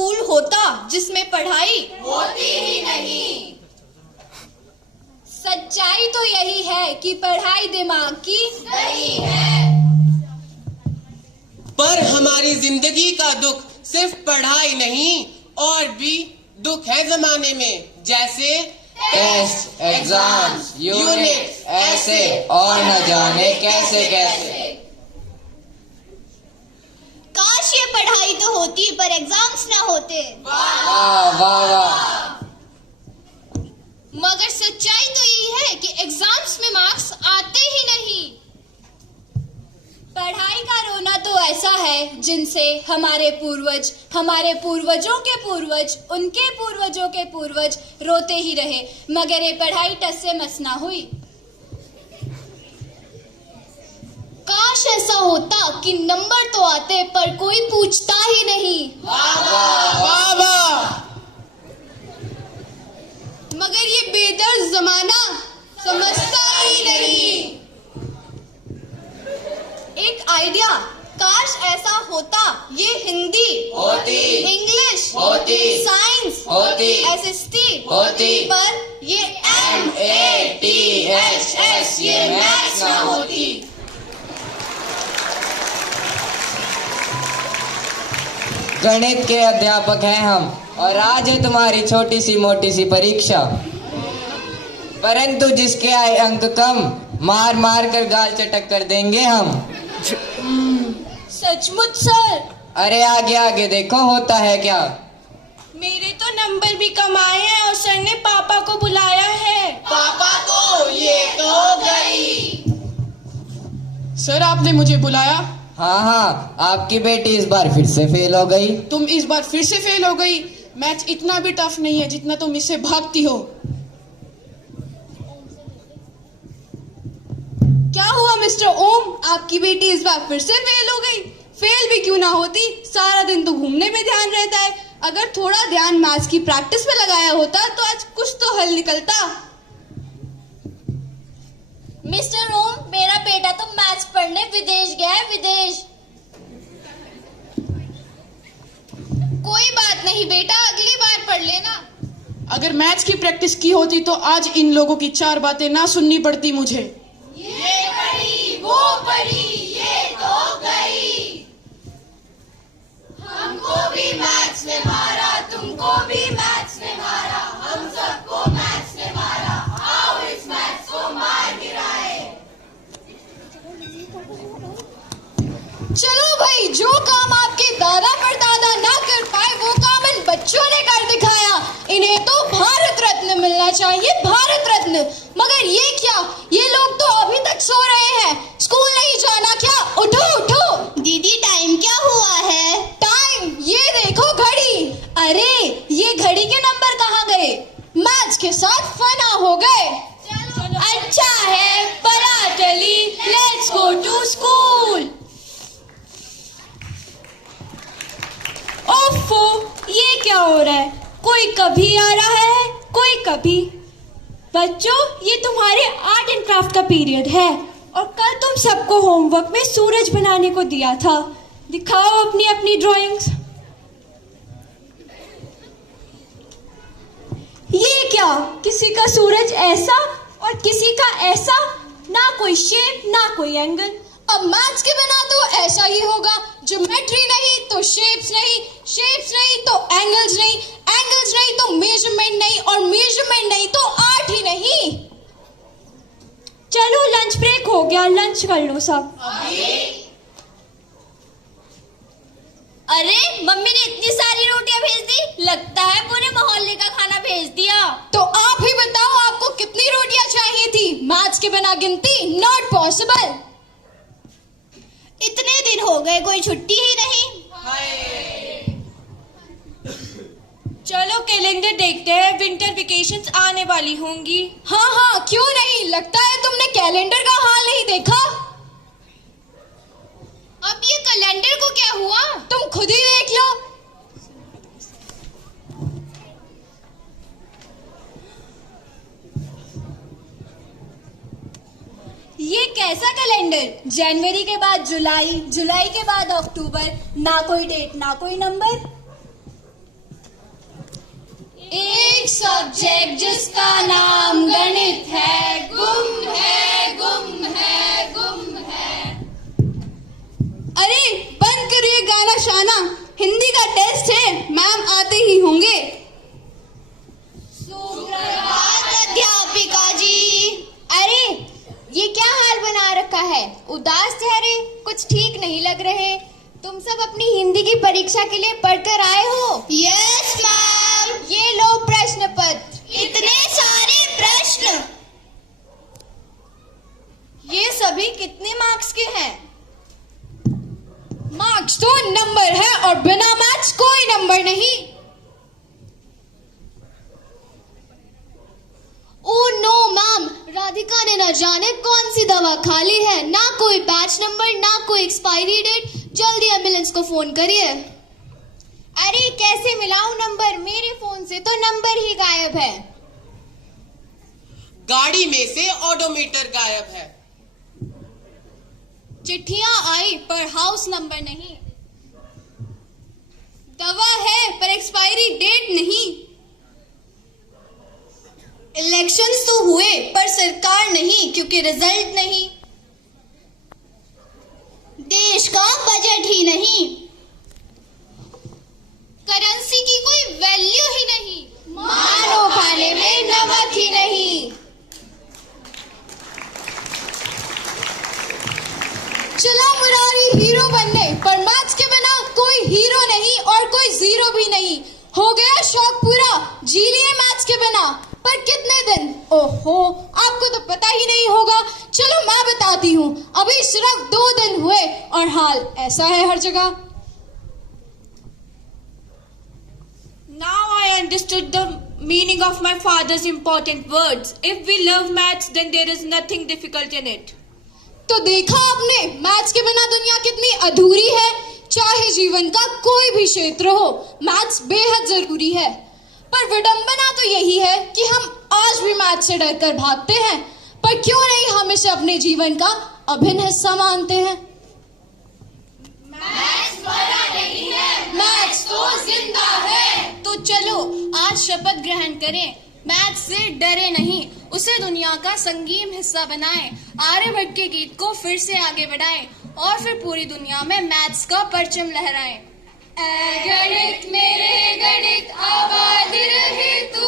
School होता जिसमें पढ़ाई होती ही नहीं। सच्चाई तो यही है कि पढ़ाई दिमाग की नहीं है। पर हमारी जिंदगी का दुख सिर्फ पढ़ाई नहीं और भी दुख है जमाने में, जैसे टेस्ट, एग्जाम्स, यूनिट, ऐसे और न जाने कैसे कैसे। काश ये पढ़ाई तो होती पर एग्जाम्स ना होते। वाह वाह वाह। मगर सच्चाई तो यही है कि एग्जाम्स में मार्क्स आते ही नहीं। पढ़ाई का रोना तो ऐसा है जिनसे हमारे पूर्वज, हमारे पूर्वजों के पूर्वज, उनके पूर्वजों के पूर्वज रोते ही रहे, मगर ये पढ़ाई टस से मस ना हुई। काश ऐसा होता कि नंबर तो आते पर कोई पूछता ही नहीं। वाह वाह। मगर ये बेदर्द जमाना समझता ही नहीं। एक आइडिया, काश ऐसा होता ये हिंदी होती, इंग्लिश होती, साइंस होती, एसएसटी होती, पर ये MATHS ये मैथ्स ना होती। गणित के अध्यापक हैं हम और आज है तुम्हारी छोटी सी मोटी सी परीक्षा, परंतु जिसके आए अंक कम मार मार कर गाल चटक कर देंगे हम। सचमुच सर? अरे आगे आगे देखो होता है क्या। मेरे तो नंबर भी कम आए हैं और सर ने पापा को बुलाया है। पापा को ये तो गई। सर आपने मुझे बुलाया? हाँ हाँ, आपकी बेटी इस बार फिर से फेल हो गई। तुम इस बार फिर से फेल हो गई। मैथ इतना भी टफ नहीं है जितना तुम इससे भागती हो। क्या हुआ मिस्टर ओम, आपकी बेटी इस बार फिर से फेल हो गई? फेल भी क्यों ना होती, सारा दिन तो घूमने में ध्यान रहता है। अगर थोड़ा ध्यान मैथ्स की प्रैक्टिस में लगाया होता तो आज कुछ तो हल निकलता। मिस्टर ओम, मेरा बेटा तो मैथ्स पढ़ने विदेश गया है, विदेश। कोई बात नहीं बेटा, अगली बार पढ़ लेना। अगर मैथ्स की प्रैक्टिस की होती तो आज इन लोगों की 4 बातें ना सुननी पड़ती मुझे। ये पढ़ी वो पढ़ी ये तो गई। हमको भी मैथ्स ने मारा, तुमको भी मैथ्स ने मारा, हम सबको मैथ्स ने मारा। आओ इस मैथ्स को मार गिराए। चलो भाई, जो काम आपके दादा परदादा ना कर पाए वो काम इन बच्चों ने कर दिखाया। इन्हें तो भारत रत्न मिलना चाहिए, भारत रत्न। मगर ये क्या, ये लोग तो अभी तक सो रहे हैं। स्कूल नहीं जाना क्या? उठो उठो। दीदी टाइम क्या हुआ है? टाइम ये देखो घड़ी। अरे ये घड़ी के नंबर कहाँ गए? मैथ्स के साथ फना हो गए। अच्छा है परा चली, लेट्स गो टू स्कूल। ओफो, ये क्या हो रहा है? कोई कभी आ रहा है, कोई कभी। बच्चों, ये तुम्हारे आर्ट एंड क्राफ्ट का पीरियड है और कल तुम सबको होमवर्क में सूरज बनाने को दिया था। दिखाओ अपनी अपनी ड्राइंग्स। ये क्या, किसी का सूरज ऐसा और किसी का ऐसा, ना कोई शेप ना कोई एंगल। अब मैथ्स के बिना तो ऐसा ही होगा, ज्योमेट्री नहीं तो शेप्स नहीं, शेप्स नहीं तो एंगल्स नहीं, एंगल्स नहीं तो मेजरमेंट नहीं, और मेजरमेंट नहीं तो आर्ट ही नहीं। चलो लंच ब्रेक हो गया, लंच कर लो सब। अरे मम्मी ने इतनी सारी रोटियां भेज दी, लगता है पूरे मोहल्ले का खाना भेज दिया। तो आप ही बताओ आपको कितनी रोटियां चाहिए थी? मैथ्स के बिना गिनती नॉट पॉसिबल। इतने दिन हो गए कोई छुट्टी ही नहीं। चलो कैलेंडर देखते हैं, विंटर वेकेशंस आने वाली होंगी। हाँ हाँ क्यों नहीं, लगता है तुमने कैलेंडर का हाल नहीं देखा। अब ये कैलेंडर को क्या हुआ, तुम खुद ही देख लो। ये कैसा कैलेंडर, जनवरी के बाद जुलाई, जुलाई के बाद अक्टूबर, ना कोई डेट ना कोई नंबर। सब्जेक्ट जिसका नाम गणित है, गुम है, गुम है, गुम है। अरे बंद करिए गाना शाना, हिंदी का टेस्ट है, मैम आते ही होंगे। सुप्रभात अध्यापिका जी। अरे ये क्या हाल बना रखा है, उदास चेहरे, कुछ ठीक नहीं लग रहे। तुम सब अपनी हिंदी की परीक्षा के लिए पढ़कर आए हो? Yes ma'am. ये लो प्रश्न पत्र। इतने सारे प्रश्न, ये सभी कितने मार्क्स के हैं? मार्क्स तो नंबर है और बिना मैथ्स कोई नंबर नहीं। ओ नो मैम, राधिका ने न जाने कौन सी दवा खा ली है, ना कोई बैच नंबर, ना कोई एक्सपायरी डेट। जल्दी एम्बुलेंस को फोन करिए। अरे कैसे मिलाऊं नंबर, मेरे फोन से तो नंबर ही गायब है। गाड़ी में से ऑडोमीटर गायब है। चिट्ठियां आई पर हाउस नंबर नहीं। दवा है पर एक्सपायरी डेट नहीं। इलेक्शंस तो हुए पर सरकार नहीं, क्योंकि रिजल्ट नहीं। देश का बजट ही नहीं, करेंसी की कोई वैल्यू ही नहीं, मानो खाने में नमक ही नहीं। चला मुरारी हीरो बनने, पर मैथ्स के बिना कोई हीरो नहीं और कोई जीरो भी नहीं। हो गया शौक पूरा, जी लिए मैथ्स के बिना, पर कितने दिन? ओहो, आपको तो पता ही नहीं होगा। चलो मैं बताती हूँ, अभी सिर्फ 2 दिन हुए और हाल ऐसा है हर जगह। Now I understood the meaning of my father's important words. If we love maths, then there is nothing difficult in it. तो देखा आपने, मैथ्स के बिना दुनिया कितनी अधूरी है। चाहे जीवन का कोई भी क्षेत्र हो, मैथ्स बेहद जरूरी है। पर विडंबना तो यही है कि हम आज भी मैथ्स से डरकर भागते हैं। पर क्यों नहीं हम इसे अपने जीवन का अभिन्न हिस्सा मानते हैं? मैथ्स मरा नहीं है, मैथ्स तो जिंदा है। तो चलो आज शपथ ग्रहण करें, मैथ्स से डरे नहीं, उसे दुनिया का संगीन हिस्सा बनाएं, आर्यभट्ट के गीत को फिर से आगे बढ़ाएं और फिर पूरी दुनिया में मैथ्स का परचम लहराएं। गणित मेरे गणित, आबाद रहे तू।